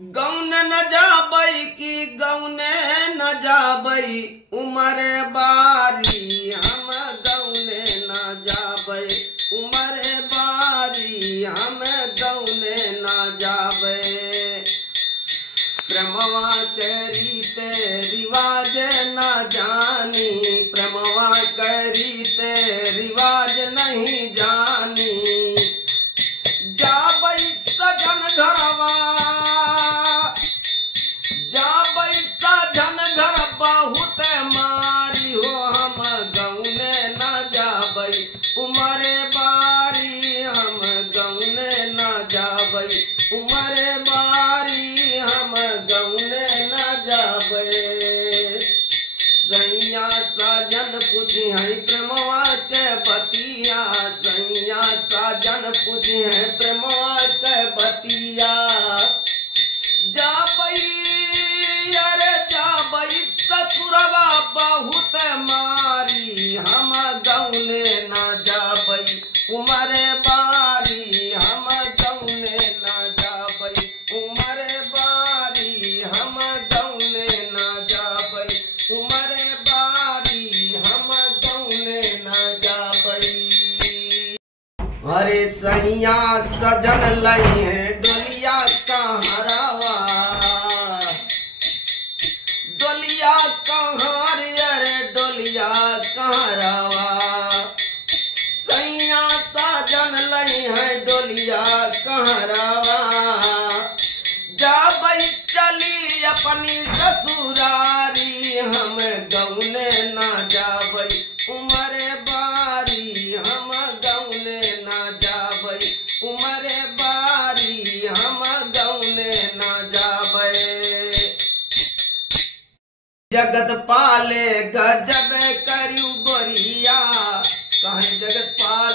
गौन न जाबई की गौने न जाबई उमरे बारी हम गौने न जाबई उमरे बारी हम गौने न जाबे प्रेमवा करी ते रिवाज न जानी प्रेमवा करी ते रिवाज नहीं जानी जाबई सजन घरवा जाबई सजन घर बहुत मारी हो हम गौने न जाबई उमरे बारी हम गौने न जाबई उमरे बारी हम गौने न जाबे सैया साजन पूछी है प्रेमवा के बतिया सैया साजन पूछी है प्रेमवा के बतिया जाबई अरे जाबई ससुरवा बहुत मारी हम गौने न जाबई उमरे बारी हम गौने न जाबई उमरे बारी हम गौने न जाबई उमरे बारी हम गौने न जाबई अरे सैया सजन लई है डोलिया कहरवा डोलिया कहाँ रे डोलिया कहरवा सैया साजन लई है डोलिया कहरवा जाबई चली अपनी ससुरारी हम गौने न जाबई उमरे बारी हम गौने न जाबई उमरे बारी हम गौने न जाबे जगत पाले गजब करियो गोरिया कहे जगत पाले